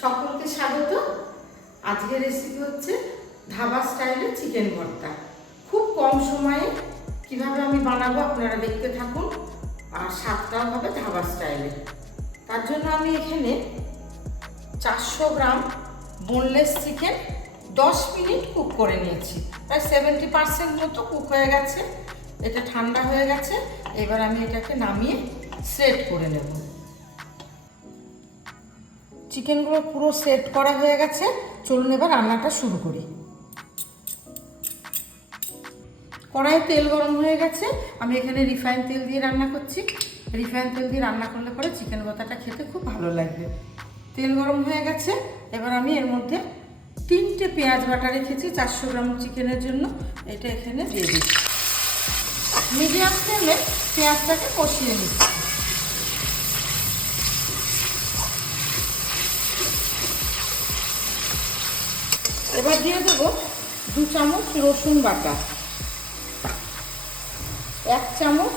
সকলকে স্বাগত। আজকের রেসিপি হচ্ছে ধাবা স্টাইলে চিকেন ভর্তা। খুব কম সময়ে কিভাবে আমি বানাবো আপনারা দেখতে থাকুন, আর স্বাদটাও হবে ধাবা স্টাইলে। তার জন্য আমি এখানে 400 গ্রাম বোনলেস চিকেন 10 মিনিট কুক করে নিয়েছি। প্রায় 70% মতো কুক হয়ে গেছে। এটা ঠান্ডা হয়ে গেছে। এবার আমি এটাকে নামিয়ে সেট করে নেব। চিকেনগুলো পুরো সেট করা হয়ে গেছে। চলুন এবার রান্নাটা শুরু করি। কড়াইয়ে তেল গরম হয়ে গেছে। আমি এখানে রিফাইন তেল দিয়ে রান্না করছি। রিফাইন তেল দিয়ে রান্না করলে পরে চিকেন ভর্তাটা খেতে খুব ভালো লাগবে। তেল গরম হয়ে গেছে। এবার আমি এর মধ্যে 3টে পেঁয়াজ বাটা রেখেছি 400 গ্রাম চিকেনের জন্য। এটা এখানে দিয়ে দিচ্ছি। মিডিয়াম ফ্লেমে পেঁয়াজটাকে কষিয়ে নিচ্ছি। এবার দিয়ে দেবো 2 চামচ রসুন বাটা, 1 চামচ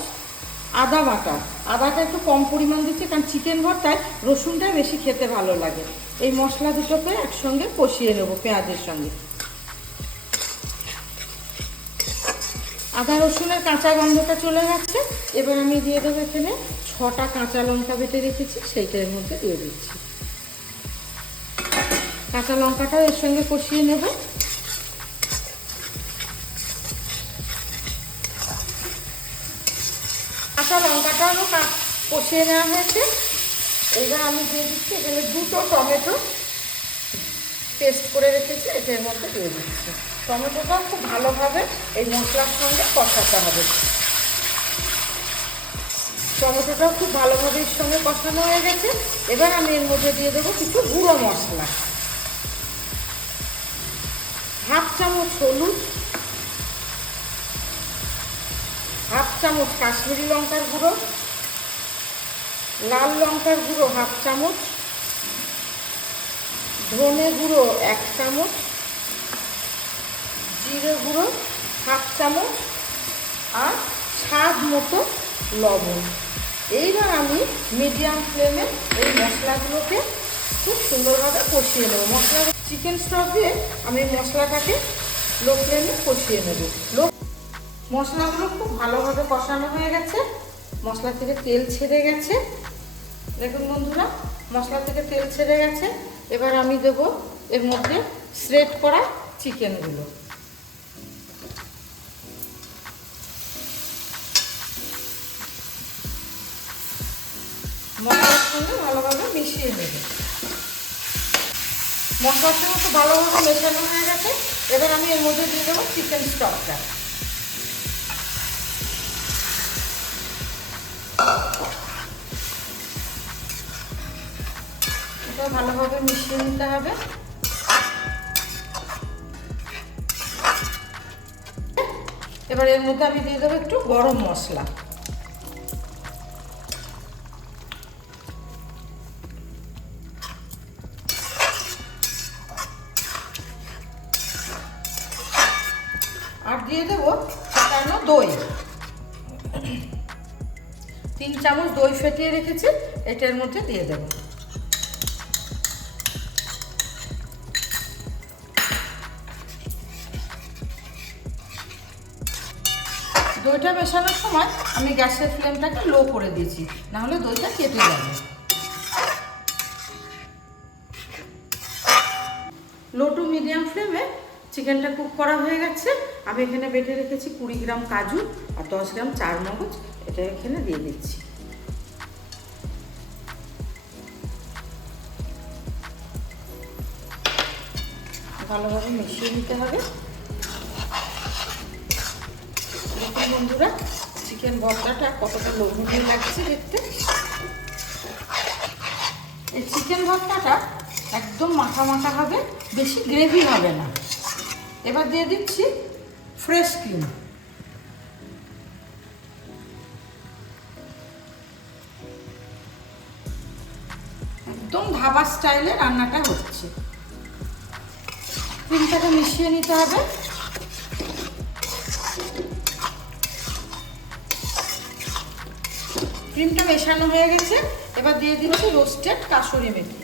আদা বাটা। আদাটা একটু কম পরিমাণ দিচ্ছি কারণ চিকেন ভর্তায় রসুনটা বেশি খেতে ভালো লাগে। এই মশলা দুটোকে একসঙ্গে কষিয়ে নেব পেঁয়াজের সঙ্গে। আদা রসুনের কাঁচা গন্ধটা চলে গেছে। এবার আমি দিয়ে দেবো এখানে 6টা কাঁচা লঙ্কা বেটে রেখেছি, সেইটার মধ্যে দিয়ে দিচ্ছি। কাঁচা লঙ্কাটাও এর সঙ্গে কষিয়ে নেব। কাঁচা লঙ্কাটাও কষিয়ে নেওয়া হয়েছে। এবার আমি দিয়ে দিচ্ছি এখানে 2টো টমেটো পেস্ট করে রেখেছি, এটার মধ্যে দিয়ে দিচ্ছি। টমেটোটাও খুব ভালোভাবে এই মশলার সঙ্গে কষাতে হবে। টমেটোটাও খুব ভালোভাবে এর সঙ্গে কষানো হয়ে গেছে। এবার আমি এর মধ্যে দিয়ে দেবো কিছু গুঁড়ো মশলা। 1/2 চামচ হলুদ, 1/2 চামচ কাশ্মীরি লঙ্কার গুঁড়ো, লাল লঙ্কার গুঁড়ো 1/2 চামচ, ধনে গুঁড়ো 1 চামচ, জিরে গুঁড়ো 1/2 চামচ আর স্বাদ মতো লবণ। এইবার আমি মিডিয়াম ফ্লেমে এই মশলাগুলোকে খুব সুন্দরভাবে কষিয়ে নেব। মশলা চিকেন স্টক দিয়ে আমি মশলাটাকে লো ফ্লেমে কষিয়ে নেব। মশলাগুলো খুব ভালোভাবে কষানো হয়ে গেছে। মশলা থেকে তেল ছেড়ে গেছে। দেখুন বন্ধুরা, মশলা থেকে তেল ছেড়ে গেছে। এবার আমি দেব এর মধ্যে শ্রেড করা চিকেনগুলো। মশলার সঙ্গে ভালোভাবে মিশিয়ে নেব। মশলার সঙ্গে খুব ভালোভাবে মেশানো হয়ে গেছে। এবার আমি এর মধ্যে দিয়ে দেবো চিকেন স্টকটা। এটা ভালোভাবে মিশিয়ে নিতে হবে। এবার এর মধ্যে আমি দিয়ে দেবো একটু গরম মশলা। আর দিয়ে দেবো সামান্য দই। 3 চামচ দই ফেটিয়ে রেখেছি, এটার মধ্যে দিয়ে দেবো। দইটা মেশানোর সময় আমি গ্যাসের ফ্লেমটাকে লো করে দিয়েছি, নাহলে দইটা কেটে যাবে। লো টু মিডিয়াম ফ্লেমে চিকেনটা কুক করা হয়ে গেছে। আমি এখানে বেটে রেখেছি 20 গ্রাম কাজু আর 10 গ্রাম চারমগজ, এটা এখানে দিয়ে দিচ্ছি। ভালোভাবে মিশিয়ে নিতে হবে। দেখুন বন্ধুরা, চিকেন ভর্তাটা কতটা লোভনীয় লাগছে দেখতে। এই চিকেন ভর্তাটা একদম মাখা মাখা হবে, বেশি গ্রেভি হবে না। এবার দিয়ে দিচ্ছি ফ্রেশ ক্রিম। একদম ধাবা স্টাইলে রান্নাটা হচ্ছে। ক্রিমটাকে মিশিয়ে নিতে হবে। ক্রিমটা মেশানো হয়ে গেছে। এবার দিয়ে দিচ্ছি রোস্টেড কাসুরি মেথি।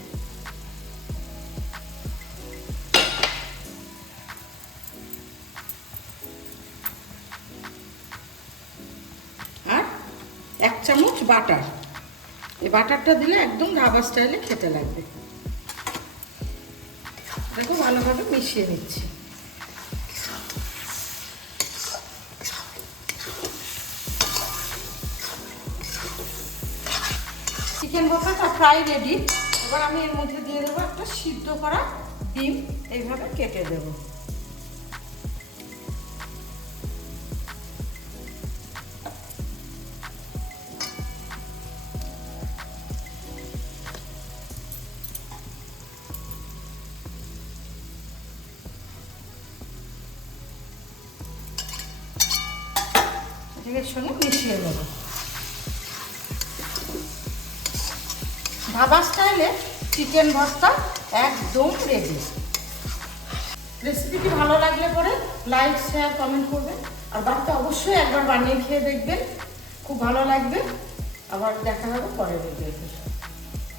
বাটার। এই বাটারটা দিলে একদম ধাবা স্টাইলে খেতে লাগবে। দেখো ভালোভাবে মিশিয়ে নিচ্ছি। চিকেন ভর্তাটা ফ্রাই রেডি। এবার আমি এর মধ্যে দিয়ে দেবো একটা সিদ্ধ করা ডিম, এইভাবে কেটে দেবো। এর সঙ্গে মিশিয়ে দেবো। ধাবা স্টাইলে চিকেন ভর্তা একদম রেডি। রেসিপিটি ভালো লাগলে পরে লাইক, শেয়ার, কমেন্ট করবেন। আর বাড়িতে অবশ্যই একবার বানিয়ে খেয়ে দেখবেন, খুব ভালো লাগবে। আবার দেখা হবে পরের ভিডিওতে।